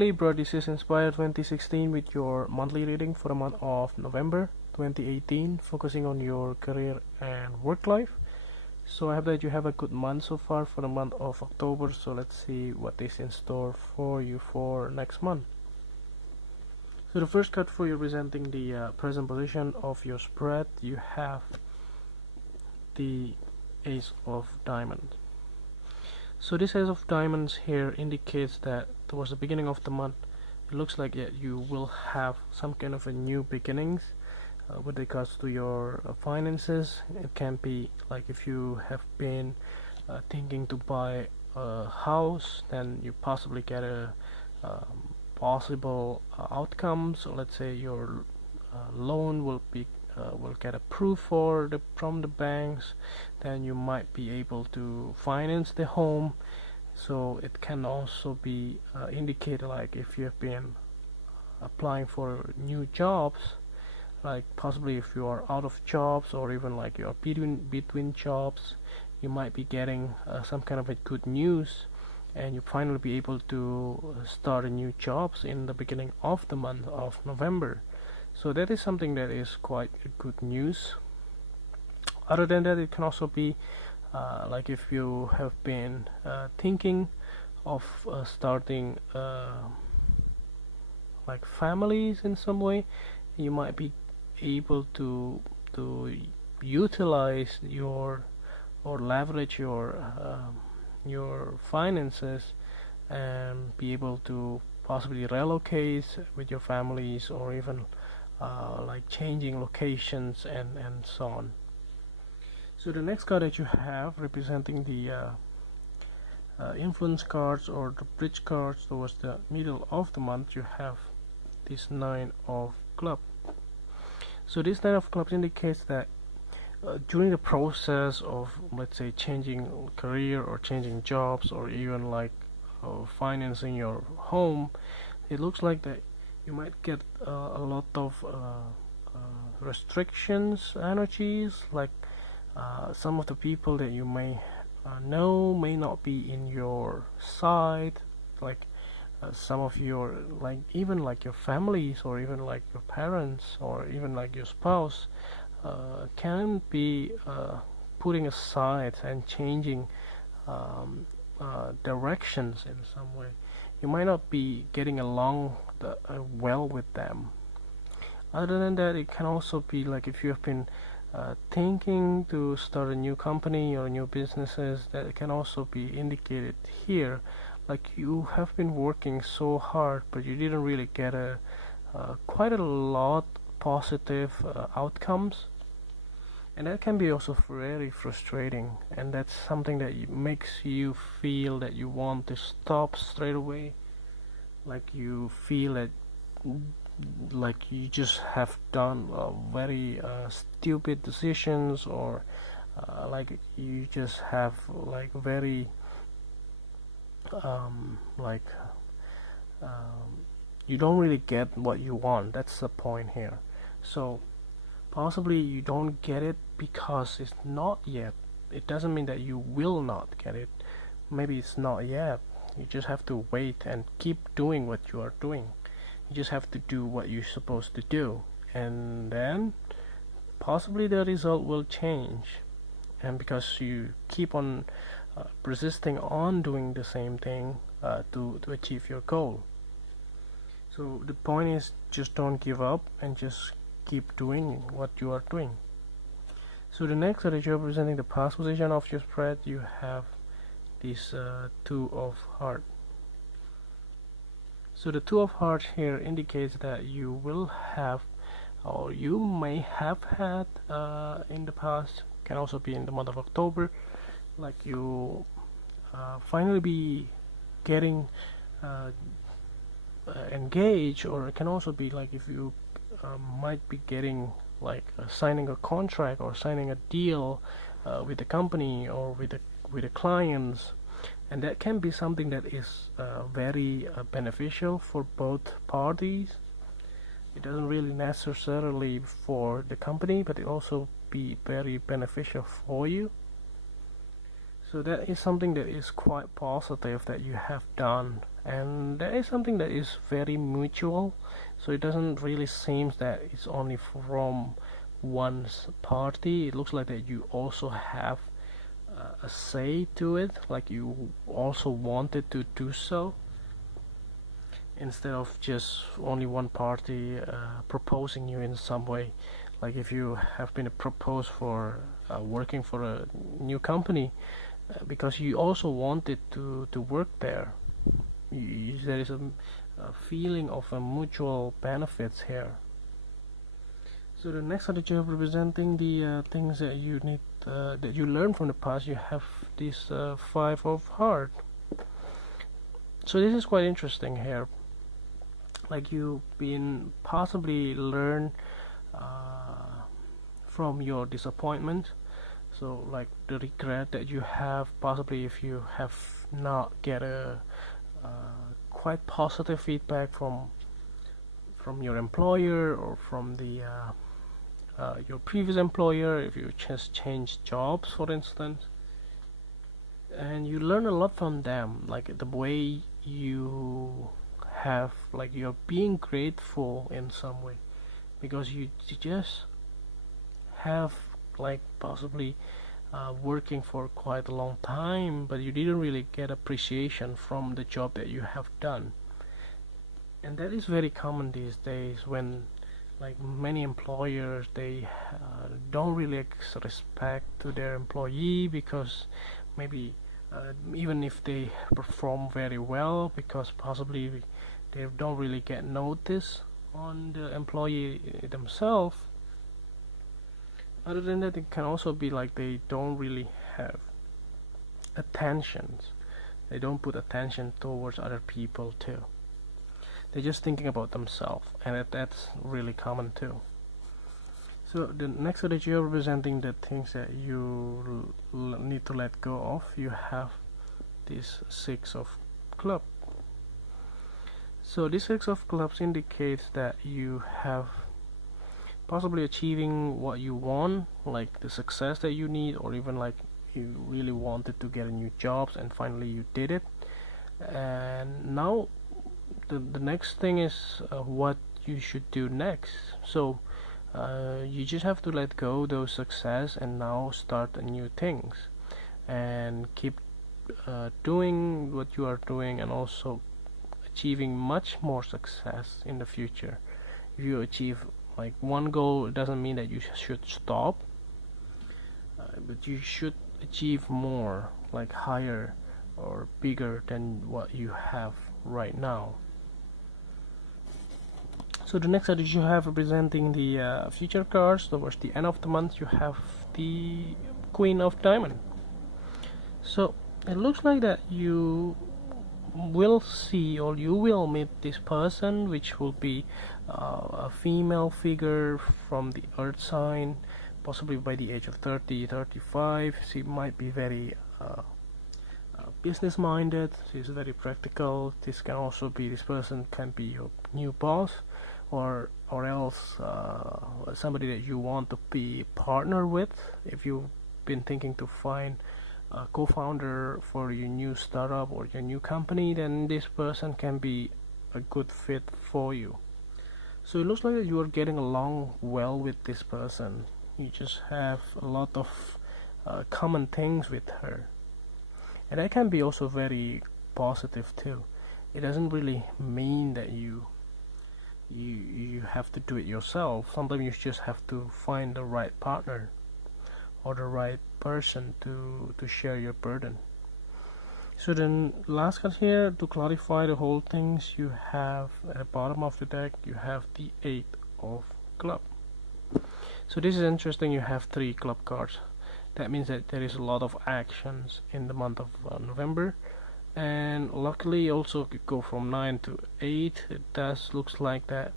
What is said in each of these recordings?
Libra, this is Inspire 2016 with your monthly reading for the month of November 2018, focusing on your career and work life. So I hope that you have a good month so far for the month of October. So let's see what is in store for you for next month. So the first card for you representing the present position of your spread, you have the Ace of Diamonds. So this Ace of Diamonds here indicates that towards the beginning of the month, it looks like you will have some kind of a new beginnings with regards to your finances. It can be like if you have been thinking to buy a house, then you possibly get a possible outcome. So let's say your loan will get approved from the banks, then you might be able to finance the home. So it can also be indicated like if you have been applying for new jobs, like possibly if you are out of jobs or even like you're between jobs, you might be getting some kind of a good news, and you finally be able to start a new jobs in the beginning of the month of November. So that is something that is quite good news. Other than that, it can also be like if you have been thinking of starting like families in some way, you might be able to utilize your or leverage your finances and be able to possibly relocate with your families, or even like changing locations and so on. So the next card that you have representing the influence cards or the bridge cards towards the middle of the month, you have this Nine of Clubs. So this Nine of Clubs indicates that during the process of, let's say, changing career or changing jobs, or even like financing your home, it looks like that you might get a lot of restrictions energies, like some of the people that you may know may not be in your side, like some of your, like even like your families, or even like your parents, or even like your spouse can be putting aside and changing directions in some way. You might not be getting along well with them. Other than that, it can also be like if you have been thinking to start a new company or new businesses, that can also be indicated here, like you have been working so hard but you didn't really get quite a lot positive outcomes, and that can be also very frustrating, and that's something that makes you feel that you want to stop straight away, like you feel that like you just have done very stupid decisions, or like you just have like very you don't really get what you want. That's the point here. So possibly you don't get it because it's not yet. It doesn't mean that you will not get it. Maybe it's not yet. You just have to wait and keep doing what you are doing. You just have to do what you're supposed to do, and then possibly the result will change. And because you keep on persisting on doing the same thing to achieve your goal. So the point is, just don't give up and just keep doing what you are doing. So the next that you're representing the past position of your spread, you have this Two of Hearts. So the Two of Hearts here indicates that you will have, or you may have had in the past, can also be in the month of October, like you finally be getting engaged, or it can also be like if you might be getting like signing a contract or signing a deal with the company or with the clients, and that can be something that is very beneficial for both parties. It doesn't really necessarily for the company, but it also be very beneficial for you. So that is something that is quite positive that you have done and that is something that is very mutual, so it doesn't really seem that it's only from one's party. It looks like that you also have a say to it, like you also wanted to do so, instead of just only one party proposing you in some way. Like if you have been proposed for working for a new company, because you also wanted to work there, there is a feeling of a mutual benefits here. So the next card you have representing the things that you need that you learn from the past. You have this Five of Heart. So this is quite interesting here. Like you've been possibly learn from your disappointment. So like the regret that you have, possibly if you have not get a quite positive feedback from your employer or from the your previous employer, if you just change jobs for instance, and you learn a lot from them, like the way you have, like you're being grateful in some way, because you just have like possibly working for quite a long time, but you didn't really get appreciation from the job that you have done. And that is very common these days, when like many employers, they don't really respect to their employee, because maybe even if they perform very well, because possibly they don't really get notice on the employee themselves. Other than that, it can also be like they don't really have attentions. They don't put attention towards other people too. They're just thinking about themselves, and that's really common too. So the next that you're representing the things that you need to let go of, you have this Six of Clubs. So this Six of Clubs indicates that you have possibly achieving what you want, like the success that you need, or even like you really wanted to get a new job and finally you did it. And now the next thing is what you should do next. So you just have to let go those success and now start new things, and keep doing what you are doing, and also achieving much more success in the future. If you achieve like one goal, it doesn't mean that you should stop, but you should achieve more, like higher or bigger than what you have right now. So the next card that you have representing the future cards towards the end of the month, you have the Queen of Diamond. So it looks like that you will see, or you will meet this person, which will be a female figure from the earth sign, possibly by the age of 30, 35. She might be very business minded. She's very practical. This can also be, this person can be your new boss, or else somebody that you want to be partner with. If you've been thinking to find a co-founder for your new startup or your new company, then this person can be a good fit for you. So it looks like you are getting along well with this person. You just have a lot of common things with her, and that can be also very positive too. It doesn't really mean that you have to do it yourself. Sometimes you just have to find the right partner or the right person to share your burden. So then last card here, to clarify the whole things, you have at the bottom of the deck, you have the Eight of Clubs. So this is interesting. You have 3 club cards. That means that there is a lot of actions in the month of November, and luckily also could go from 9 to 8. It does looks like that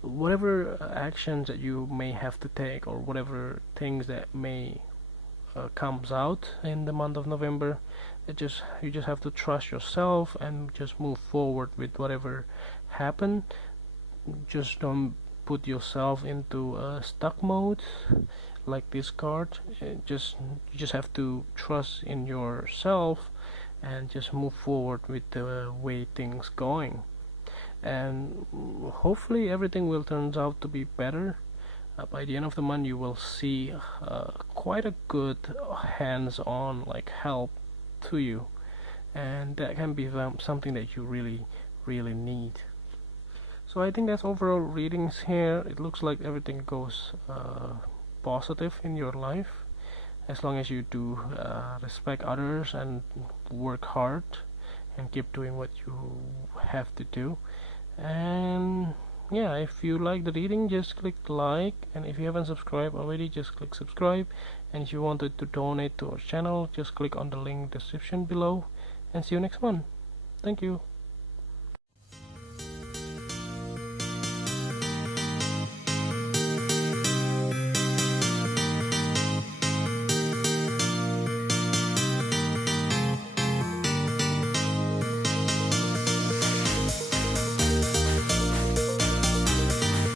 whatever actions that you may have to take, or whatever things that may comes out in the month of November, you just have to trust yourself and just move forward with whatever happened. Just don't put yourself into a stuck mode like this card. You just have to trust in yourself and just move forward with the way things going. And hopefully everything will turn out to be better. By the end of the month you will see quite a good hands-on like help to you, and that can be something that you really need. So I think that's overall readings here. It looks like everything goes positive in your life, as long as you do respect others and work hard and keep doing what you have to do. And yeah, if you like the reading, just click like, and if you haven't subscribed already, just click subscribe. And if you wanted to donate to our channel, just click on the link description below, and see you next month. Thank you.